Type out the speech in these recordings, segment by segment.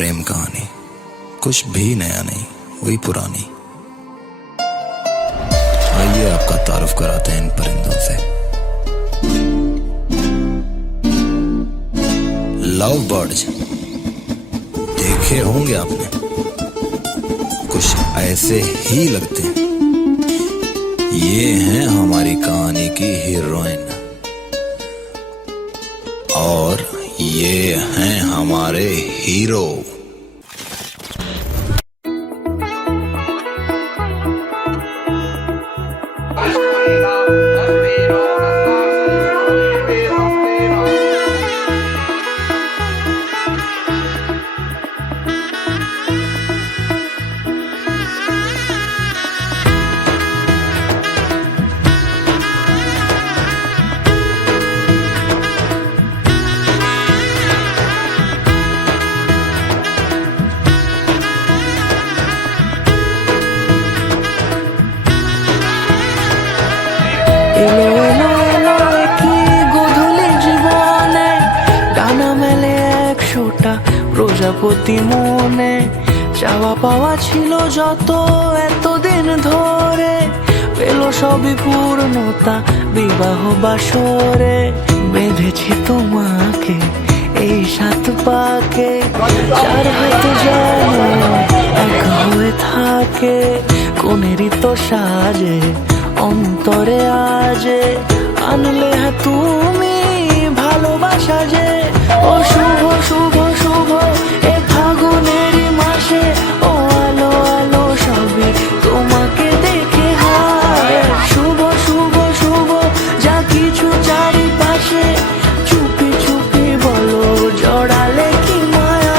प्रेम कहानी, कुछ भी नया नहीं, वही पुरानी। आइए आपका तारुफ कराते हैं इन परिंदों से। लव बर्ड्स देखे होंगे आपने, कुछ ऐसे ही लगते हैं। ये हैं हमारी कहानी की हीरोइन और ये हैं हमारे हीरो। এলো এলো এলো কি গধূলি জীবনে, ডানা মেলে 100টা প্রজাপতি মনে। চাওয়া পাওয়া ছিল যত এতদিন ধরে, পেল সবই পূর্ণতা বিবাহ বাসরে। বেঁধেছি তোমাকে এই 7 পাকে, 4 হাত যেন এক হয়ে থাকে। কোনেরই তো সাজে অন্তরে আজে, আনলে তুমি ভালোবাসা যে। ও শুভ শুভ শুভ এ ফাগুনেরই মাসে, ও আলো আলো সবই তোমাকে দেখে হয়। শুভ শুভ শুভ যা কিছু চারিপাশে, চুপি চুপি বলো জড়ালে কি মায়া।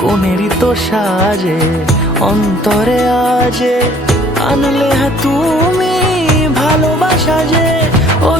কোনেরই তো সাজে অন্তরে আজে, আনলে তুমি ভালোবাসা যে। ও